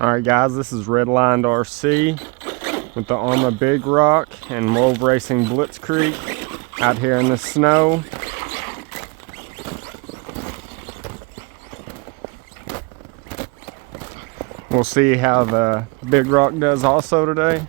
Alright guys, this is Redlined RC with the arrma bigrock and Wolf Racing Blitzkrieg out here in the snow. We'll see how the bigrock does also today.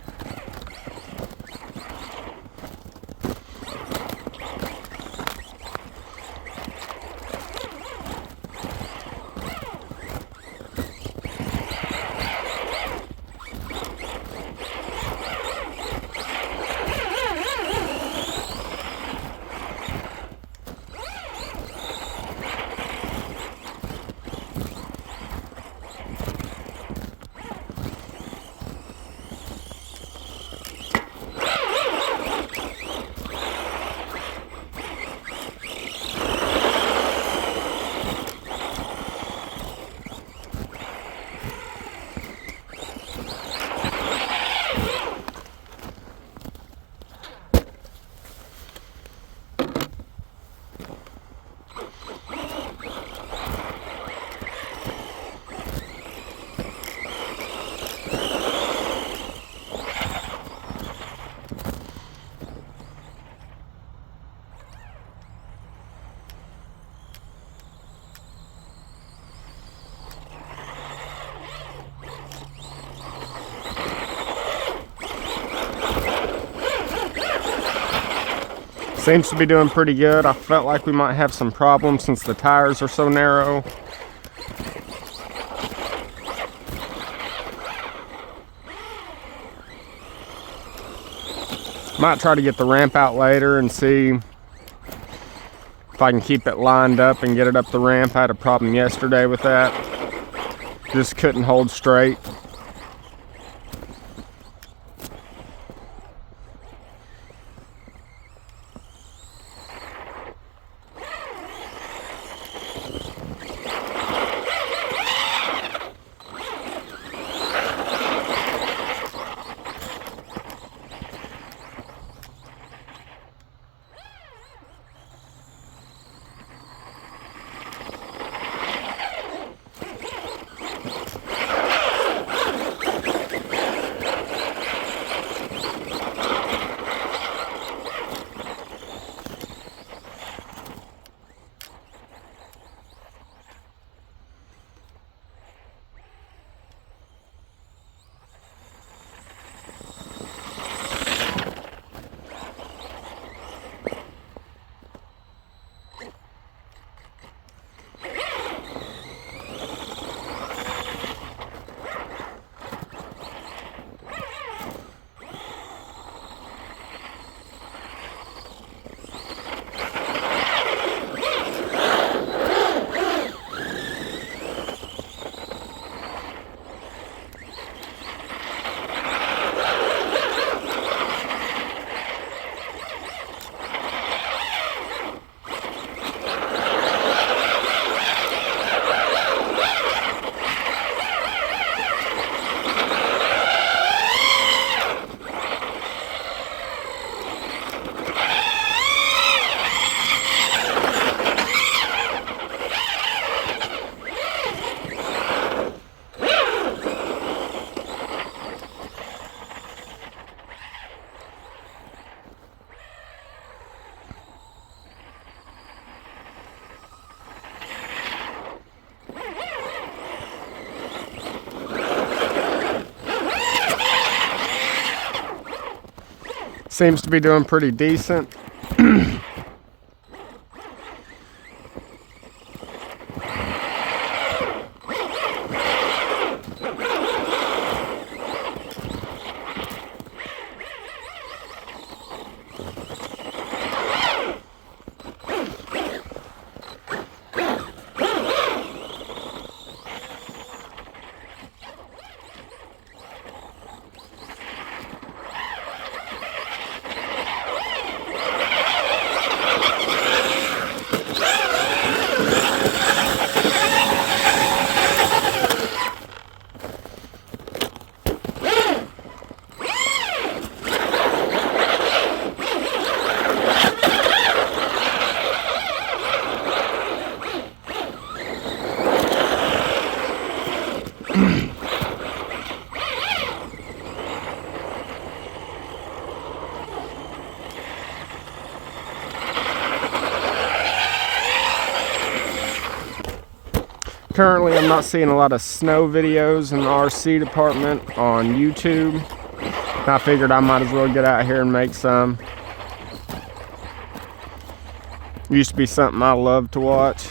Seems to be doing pretty good. I felt like we might have some problems since the tires are so narrow. Might try to get the ramp out later and see if I can keep it lined up and get it up the ramp. I had a problem yesterday with that. Just couldn't hold straight. Seems to be doing pretty decent. Currently, I'm not seeing a lot of snow videos in the RC department on YouTube. I figured I might as well get out here and make some. Used to be something I loved to watch.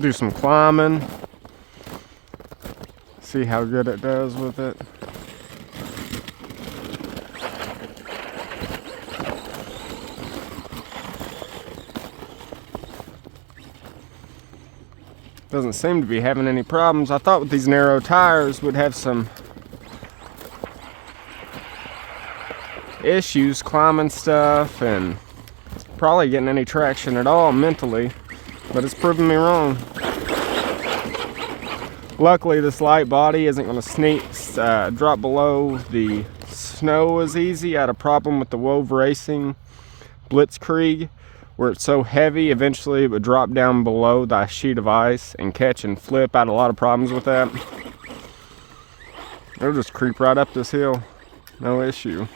Do some climbing, see how good it does with it. Doesn't seem to be having any problems. I thought with these narrow tires would have some issues climbing stuff and probably getting any traction at all mentally, but it's proven me wrong. Luckily, this light body isn't going to drop below the snow as easy. I had a problem with the Wove Racing Blitzkrieg where it's so heavy, eventually it would drop down below the sheet of ice and catch and flip. I had a lot of problems with that. It'll just creep right up this hill, no issue.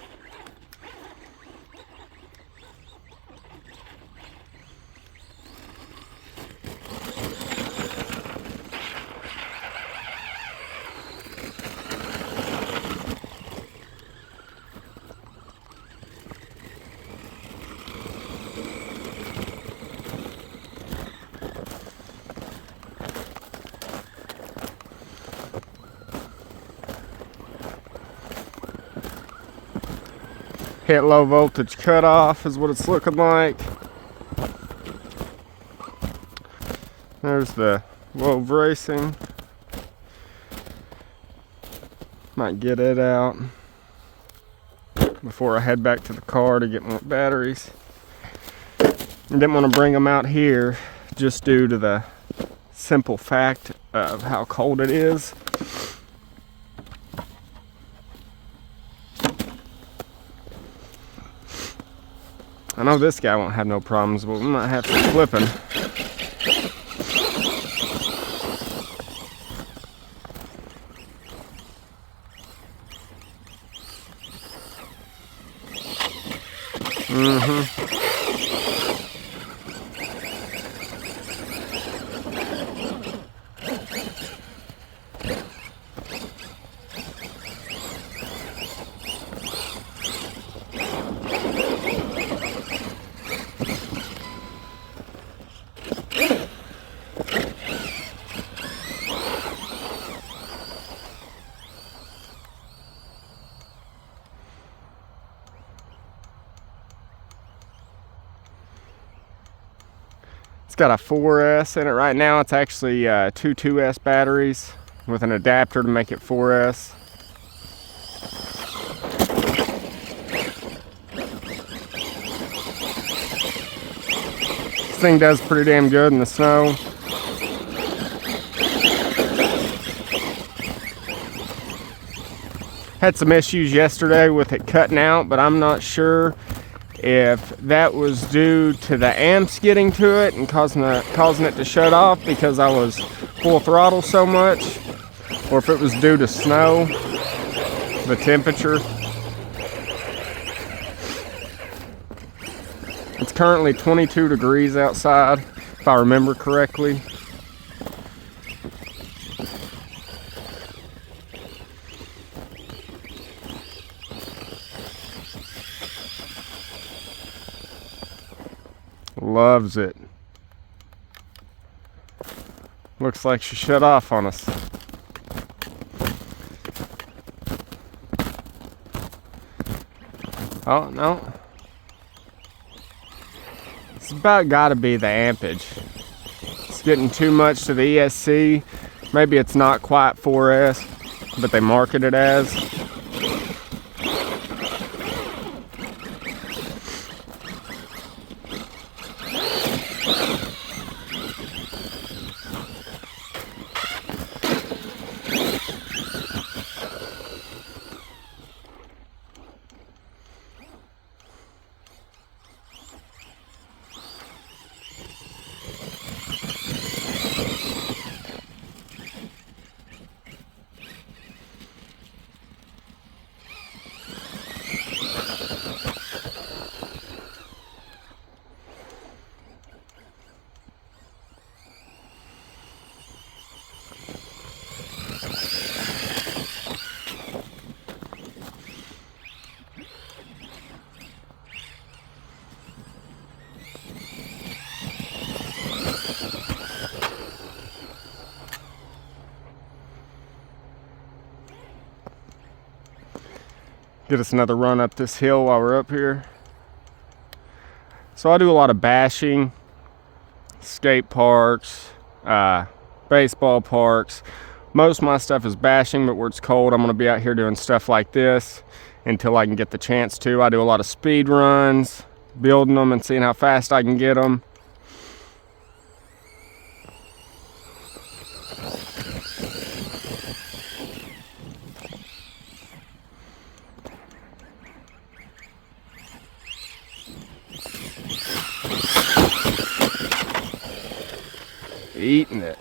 Hit low voltage cutoff is what it's looking like. There's the Wove Racing. Might get it out before I head back to the car to get more batteries. I didn't want to bring them out here just due to the simple fact of how cold it is. I know this guy won't have no problems, but we might have some flipping. It's got a 4S in it right now. It's actually two 2S batteries with an adapter to make it 4S. This thing does pretty damn good in the snow. Had some issues yesterday with it cutting out, but I'm not sure if that was due to the amps getting to it and causing it to shut off because I was full throttle so much, or if it was due to snow, the temperature. It's currently 22 degrees outside, if I remember correctly. loves it. Looks like she shut off on us. Oh, no. It's about gotta be the ampage. It's getting too much to the ESC. Maybe it's not quite 4S, but they market it as. Get us another run up this hill while we're up here. So I do a lot of bashing, skate parks, baseball parks. Most of my stuff is bashing, but where it's cold, I'm gonna be out here doing stuff like this until I can get the chance to. I do a lot of speed runs, building them and seeing how fast I can get them. Eating it.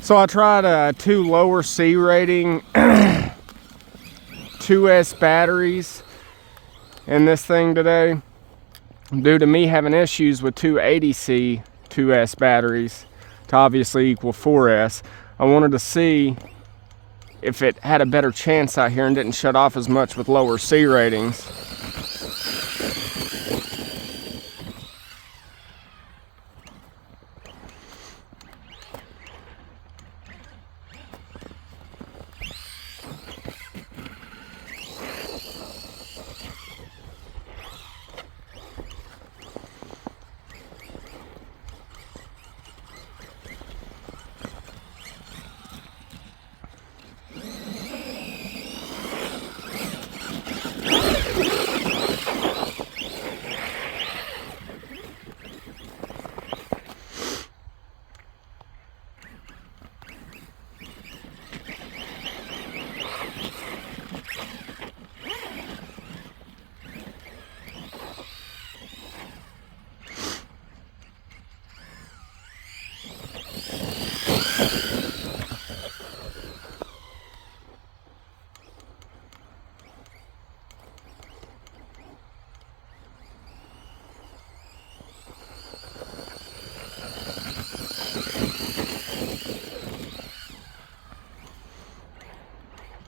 So I tried 2 lower C rating 2S batteries in this thing today. Due to me having issues with 280C 2S batteries to obviously equal 4S, I wanted to see if it had a better chance out here and didn't shut off as much with lower C ratings.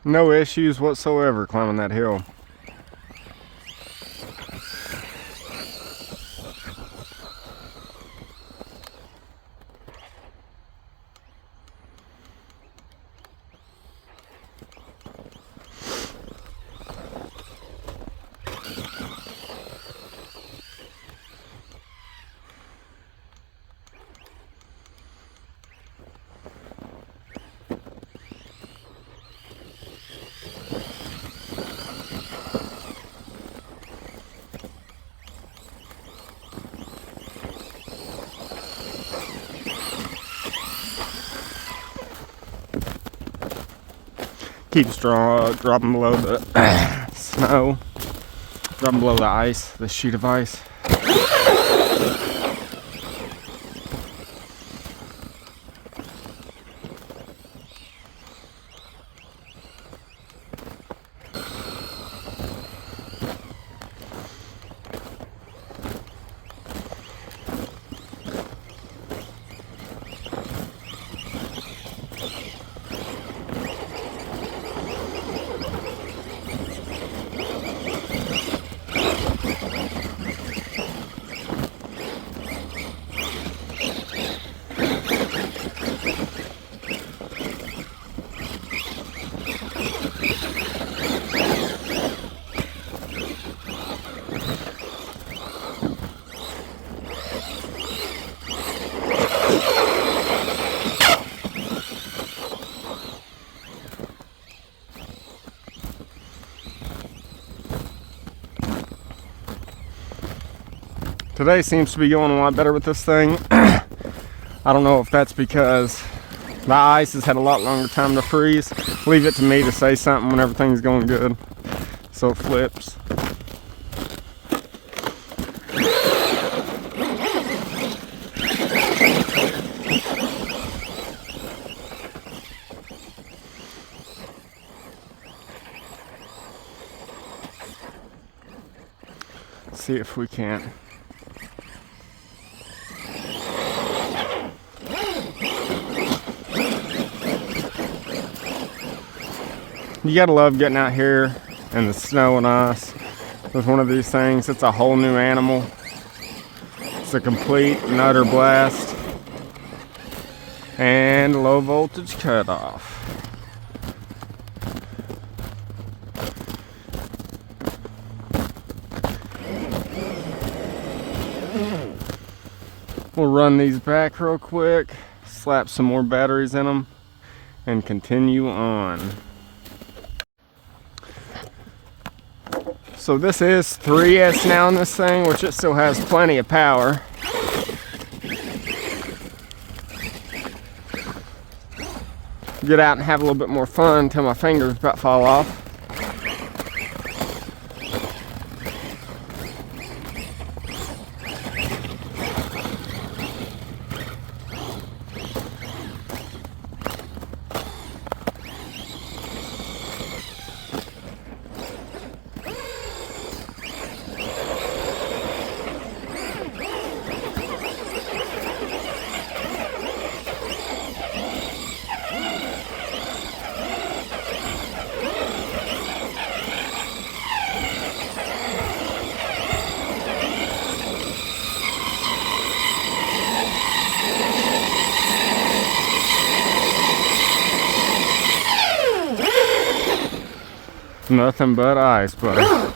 No issues whatsoever climbing that hill. keeps dropping below the snow, dropping below the ice, the sheet of ice. Today seems to be going a lot better with this thing. I don't know if that's because the ice has had a lot longer time to freeze. Leave it to me to say something when everything's going good. So it flips. Let's see if we can't. You gotta love getting out here in the snow and ice with one of these things. It's a whole new animal. It's a complete and utter blast. And low voltage cutoff. We'll run these back real quick, slap some more batteries in them, and continue on. So this is 3S now in this thing, which it still has plenty of power. Get out and have a little bit more fun until my fingers about fall off. Nothing but ice, buddy.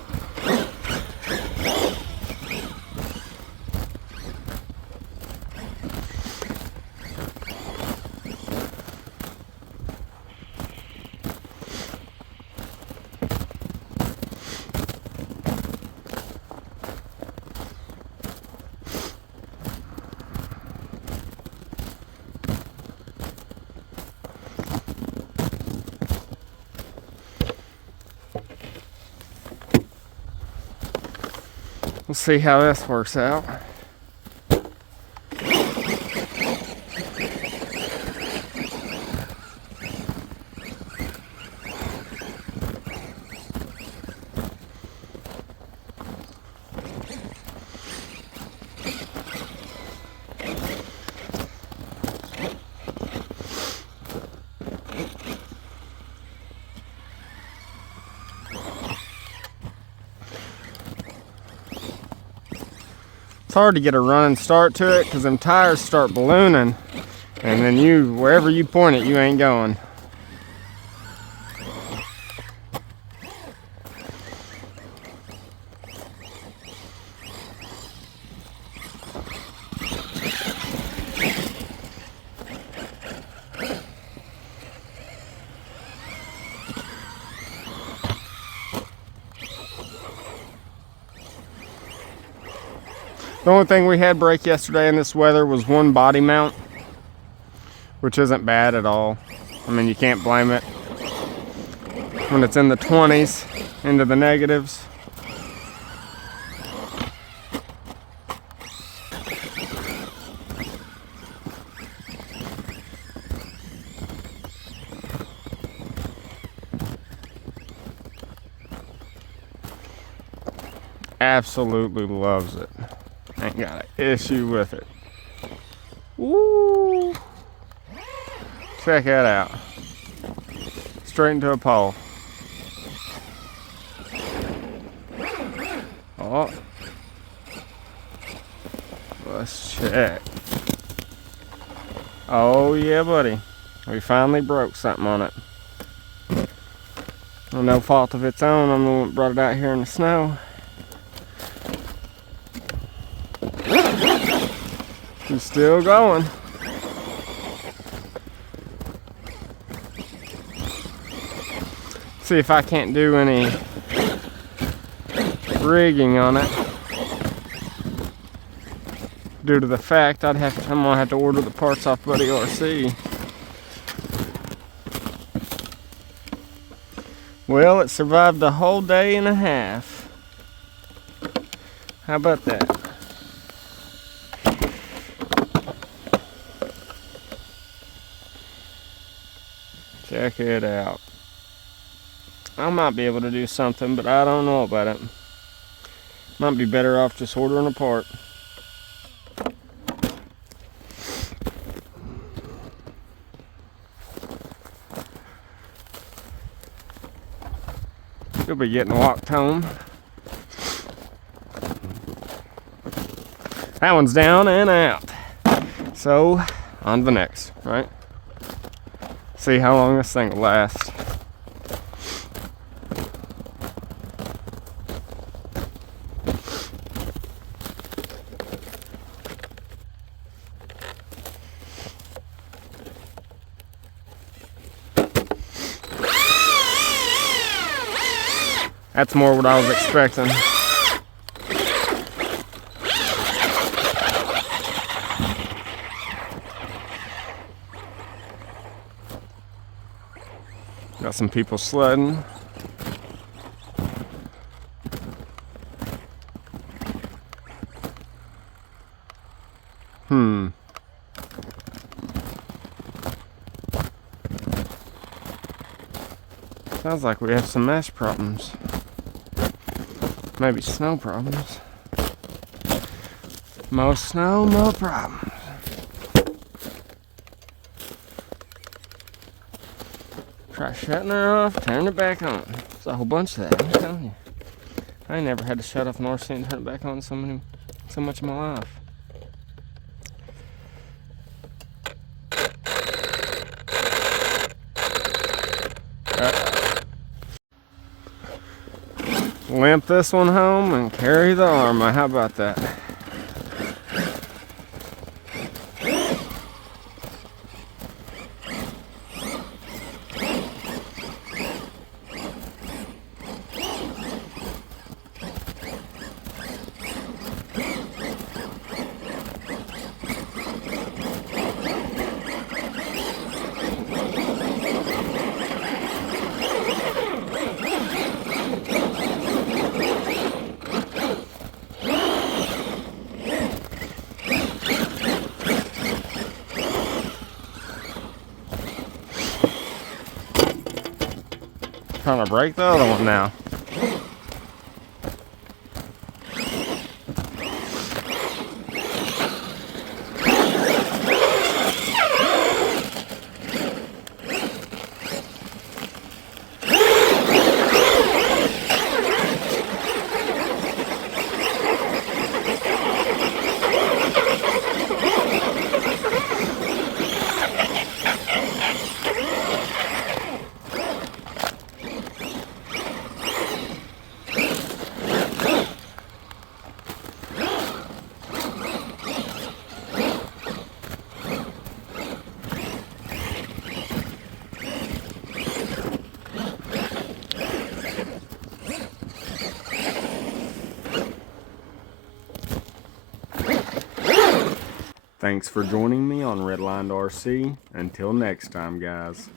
We'll see how this works out. It's hard to get a running start to it because them tires start ballooning, and then wherever you point it, you ain't going. The only thing we had break yesterday in this weather was one body mount, which isn't bad at all. I mean, you can't blame it. when it's in the 20s into the negatives. Absolutely loves it. Ain't got an issue with it. Woo! Check that out. Straight into a pole. Oh. Let's check. Oh yeah, buddy. We finally broke something on it. No fault of its own. I'm the one that brought it out here in the snow. He's still going. See if I can't do any rigging on it. Due to the fact I'm gonna have to order the parts off Buddy RC. Well, it survived a whole day and a half. How about that? Check it out. I might be able to do something, but I don't know about it. Might be better off just ordering a part. You'll be getting walked home. That one's down and out. So, on to the next, right? See how long this thing will last. That's more what I was expecting. Got some people sledding. Sounds like we have some mesh problems. Maybe snow problems. More snow, more problems. Try shutting her off, turn it back on. It's a whole bunch of that, I'm telling you. I ain't never had to shut off an RC and turn it back on so much in my life. Limp this one home and carry the arrma. How about that? Trying to break the other one now. Thanks for joining me on Redlined RC. Until next time, guys.